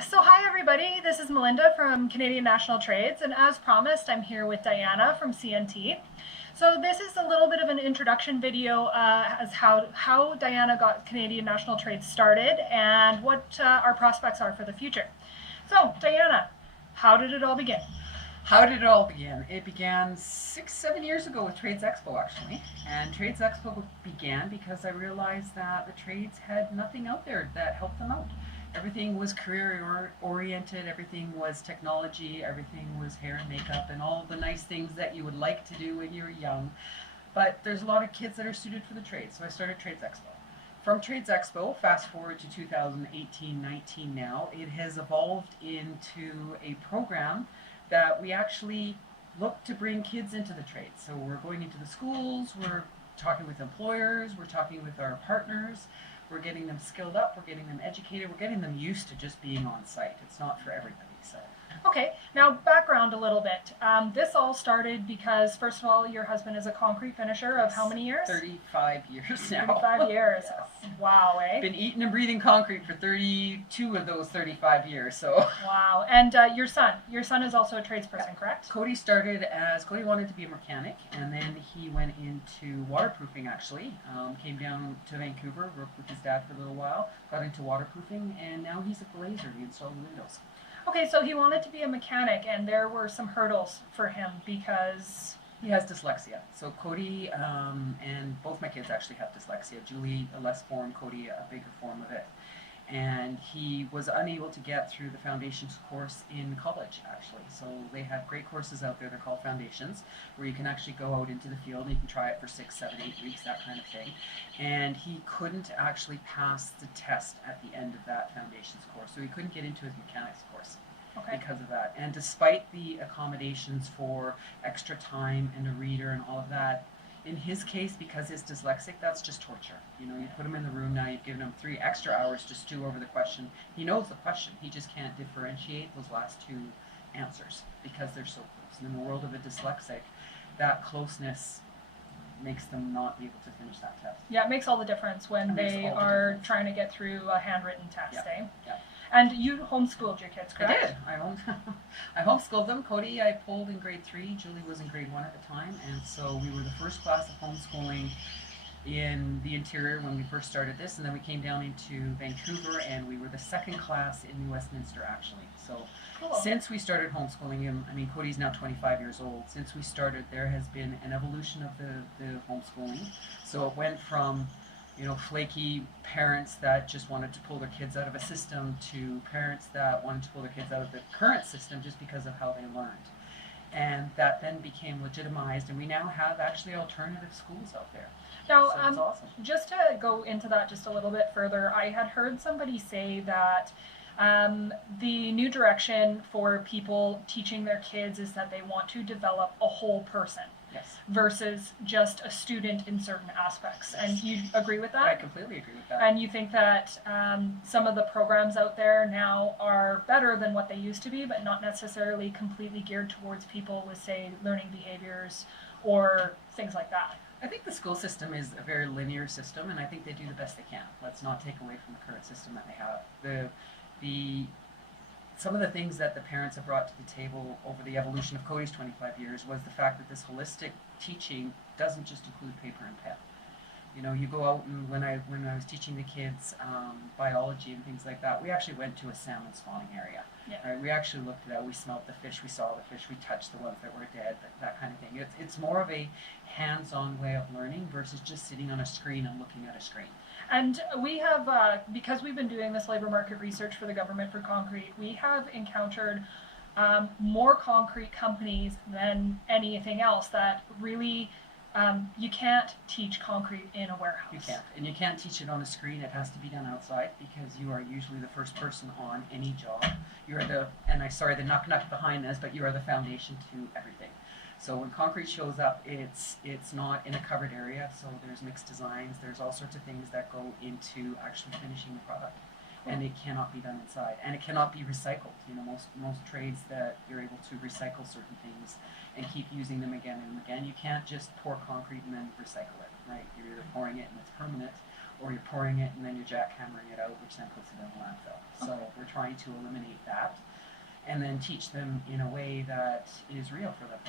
So hi everybody, this is Melinda from Canadian National Trades, and as promised, I'm here with Diana from CNT. So this is a little bit of an introduction video as how Diana got Canadian National Trades started and what our prospects are for the future. So Diana, how did it all begin? How did it all begin? It began 6-7 years ago with Trades Expo, actually. And Trades Expo began because I realized that the trades had nothing out there that helped them out. Everything was career oriented, everything was technology, everything was hair and makeup and all the nice things that you would like to do when you're young. But there's a lot of kids that are suited for the trades, so I started Trades Expo. From Trades Expo, fast forward to 2018-19 now, it has evolved into a program that we actually look to bring kids into the trades. So we're going into the schools, we're talking with employers, we're talking with our partners, we're getting them skilled up, we're getting them educated, we're getting them used to just being on site. It's not for everybody. So. Okay, now background a little bit. This all started because, first of all, your husband is a concrete finisher of how many years? 35 years now. 35 years. Yes. Wow, eh? Been eating and breathing concrete for 32 of those 35 years, so. Wow, and your son is also a tradesperson, correct? Cody wanted to be a mechanic, and then he went into waterproofing actually. Came down to Vancouver, worked with his dad for a little while, got into waterproofing, and now he's a glazer. He installs windows. Okay, so he wanted to be a mechanic, and there were some hurdles for him because he has dyslexia. So Cody and both my kids actually have dyslexia. Julie a less form, Cody a bigger form of it. And he was unable to get through the foundations course in college, actually. So they have great courses out there, they're called foundations, where you can actually go out into the field and you can try it for 6, 7, 8 weeks, that kind of thing. And he couldn't actually pass the test at the end of that foundations course, so he couldn't get into his mechanics course. Okay. Because of that. And despite the accommodations for extra time and a reader and all of that, in his case, because he's dyslexic, that's just torture. You know, you put him in the room now, you've given him 3 extra hours to stew over the question. He knows the question, he just can't differentiate those last 2 answers because they're so close. And in the world of a dyslexic, that closeness makes them not be able to finish that test. Yeah, it makes all the difference when they are trying to get through a handwritten test, yeah. eh? Yeah. And you homeschooled your kids, correct? I did. I homeschooled them. Cody I pulled in grade 3. Julie was in grade 1 at the time. And so we were the first class of homeschooling in the interior when we first started this. And then we came down into Vancouver and we were the second class in New Westminster, actually. So cool. Since we started homeschooling him, I mean, Cody's now 25 years old. Since we started, there has been an evolution of the homeschooling. So it went from flaky parents that just wanted to pull their kids out of a system to parents that wanted to pull their kids out of the current system just because of how they learned. And that then became legitimized, and we now have actually alternative schools out there. Now, so it's awesome. Just to go into that just a little bit further, I had heard somebody say that the new direction for people teaching their kids is that they want to develop a whole person. Yes. Versus just a student in certain aspects. And you agree with that? I completely agree with that. And you think that some of the programs out there now are better than what they used to be, but not necessarily completely geared towards people with, say, learning behaviors or things like that? I think the school system is a very linear system, and I think they do the best they can. Let's not take away from the current system that they have. Some of the things that the parents have brought to the table over the evolution of Cody's 25 years was the fact that this holistic teaching doesn't just include paper and pen. You know, you go out and when I was teaching the kids biology and things like that, we actually went to a salmon spawning area. Yeah. Right? We actually looked at it, we smelled the fish, we saw the fish, we touched the ones that were dead, that kind of thing. It's more of a hands-on way of learning versus just sitting on a screen and looking at a screen. And we have, because we've been doing this labor market research for the government for concrete, we have encountered more concrete companies than anything else that really, you can't teach concrete in a warehouse. You can't. And you can't teach it on a screen. It has to be done outside because you are usually the first person on any job. You're the knock behind this, but you are the foundation to everything. So when concrete shows up, it's not in a covered area, so there's mixed designs, there's all sorts of things that go into actually finishing the product. And it cannot be done inside. And it cannot be recycled. You know, most trades that you're able to recycle certain things and keep using them again and again. You can't just pour concrete and then recycle it, right? You're either pouring it and it's permanent, or you're pouring it and then you're jackhammering it out, which then puts it in the landfill. So we're trying to eliminate that and then teach them in a way that is real for them.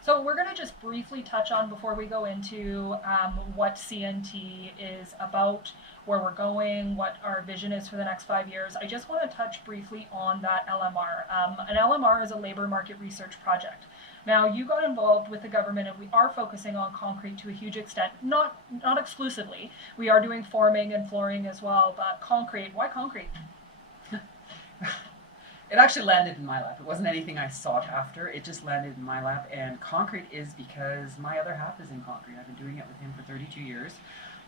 So we're going to just briefly touch on, before we go into what CNT is about, where we're going, what our vision is for the next 5 years. I just want to touch briefly on that LMR. An LMR is a labor market research project. Now, you got involved with the government, and we are focusing on concrete to a huge extent, not exclusively. We are doing forming and flooring as well, but concrete, why concrete? It actually landed in my lap. It wasn't anything I sought after. It just landed in my lap. And concrete is because my other half is in concrete. I've been doing it with him for 32 years.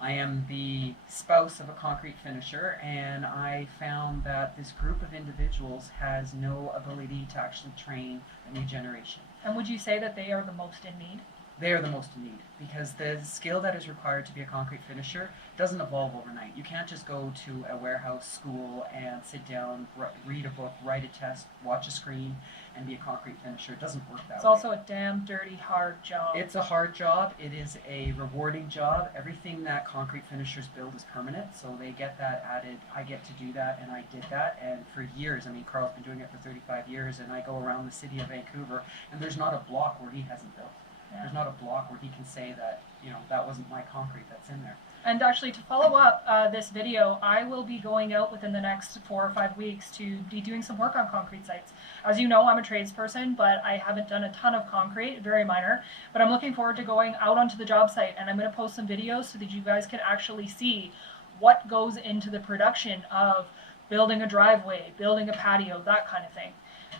I am the spouse of a concrete finisher, and I found that this group of individuals has no ability to actually train a new generation. And would you say that they are the most in need? They are the most in need, because the skill that is required to be a concrete finisher doesn't evolve overnight. You can't just go to a warehouse school and sit down, read a book, write a test, watch a screen, and be a concrete finisher. It doesn't work that way. It's also a damn dirty, hard job. It's a hard job. It is a rewarding job. Everything that concrete finishers build is permanent, so they get that added. I get to do that, and I did that, and for years. I mean, Carl's been doing it for 35 years, and I go around the city of Vancouver, and there's not a block where he hasn't built. Yeah. There's not a block where he can say that, you know, that wasn't my concrete that's in there. And actually, to follow up this video, I will be going out within the next 4 or 5 weeks to be doing some work on concrete sites. As you know, I'm a tradesperson, but I haven't done a ton of concrete, very minor. But I'm looking forward to going out onto the job site, and I'm going to post some videos so that you guys can actually see what goes into the production of building a driveway, building a patio, that kind of thing.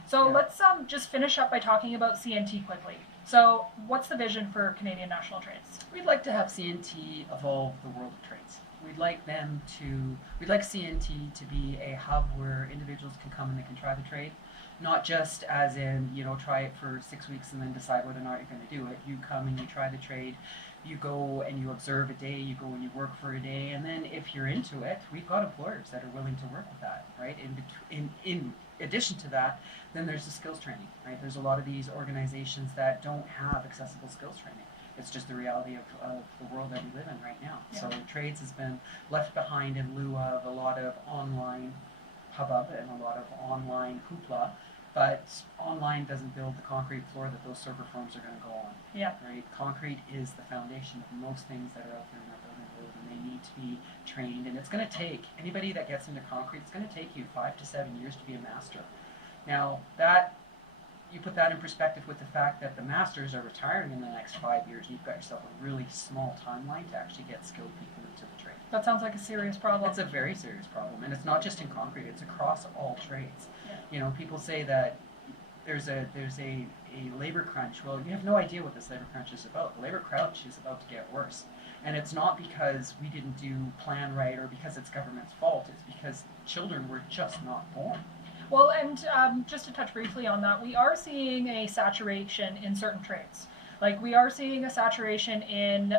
So let's just finish up by talking about CNT quickly. So what's the vision for Canadian National Trades? We'd like to have CNT evolve the world of trades. We'd like CNT to be a hub where individuals can come and they can try the trade. Not just as in, you know, try it for 6 weeks and then decide whether or not you're going to do it. You come and you try the trade. You go and you observe a day, you go and you work for a day, and then if you're into it, we've got employers that are willing to work with that, right? In addition to that, then there's the skills training, right? There's a lot of these organizations that don't have accessible skills training. It's just the reality of the world that we live in right now. Yeah. So trades has been left behind in lieu of a lot of online hubbub and a lot of online hoopla. But online doesn't build the concrete floor that those server firms are going to go on. Yeah. Right? Concrete is the foundation of most things that are out there in our building world, and they need to be trained. And it's going to take, anybody that gets into concrete, it's going to take you 5 to 7 years to be a master. Now, that you put that in perspective with the fact that the masters are retiring in the next 5 years, and you've got yourself a really small timeline to actually get skilled people into the trade. That sounds like a serious problem. It's a very serious problem, and it's not just in concrete, it's across all trades. Yeah. You know, people say that there's a labor crunch. Well, you have no idea what this labor crunch is about. The labor crunch is about to get worse. And it's not because we didn't do plan right or because it's government's fault. It's because children were just not born. Well, and just to touch briefly on that, we are seeing a saturation in certain trades. Like, we are seeing a saturation in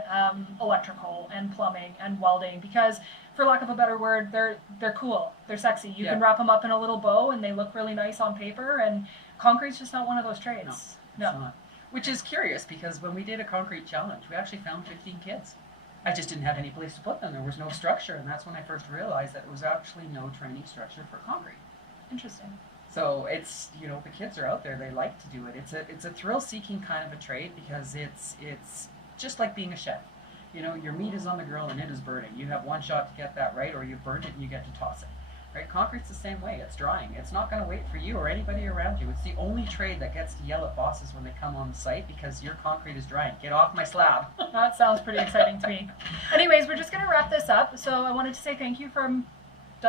electrical and plumbing and welding because, for lack of a better word, they're cool. They're sexy. You can wrap them up in a little bow and they look really nice on paper, and concrete's just not one of those trades. No, it's not. Which is curious because when we did a concrete challenge, we actually found 15 kids. I just didn't have any place to put them. There was no structure, and that's when I first realized that there was actually no training structure for concrete. Interesting. So it's, you know, the kids are out there, they like to do it. It's a thrill-seeking kind of a trade because it's just like being a chef. You know, your meat is on the grill and it is burning. You have one shot to get that right, or you've burned it and you get to toss it. Right? Concrete's the same way. It's drying. It's not going to wait for you or anybody around you. It's the only trade that gets to yell at bosses when they come on the site because your concrete is drying. Get off my slab. That sounds pretty exciting to me. Anyways, we're just going to wrap this up. So I wanted to say thank you from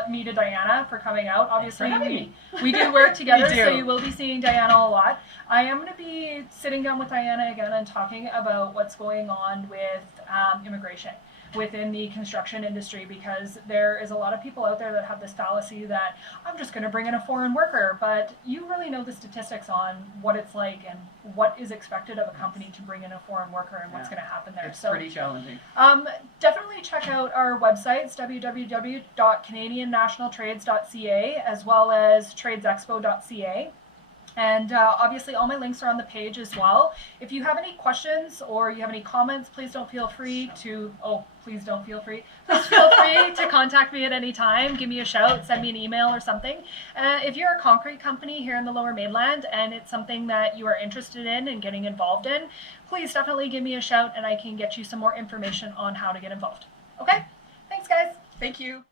me to Diana for coming out. Obviously, we do work together, so you will be seeing Diana a lot. I am going to be sitting down with Diana again and talking about what's going on with immigration within the construction industry, because there is a lot of people out there that have this fallacy that I'm just going to bring in a foreign worker, but you really know the statistics on what it's like and what is expected of a company to bring in a foreign worker and what's going to happen there. It's pretty challenging. Definitely check out our websites, www.canadiannationaltrades.ca as well as tradesexpo.ca. And obviously all my links are on the page as well. If you have any questions or you have any comments, please feel free to contact me at any time. Give me a shout, send me an email or something. If you're a concrete company here in the Lower Mainland and it's something that you are interested in and getting involved in, please definitely give me a shout and I can get you some more information on how to get involved. Okay? Thanks, guys. Thank you.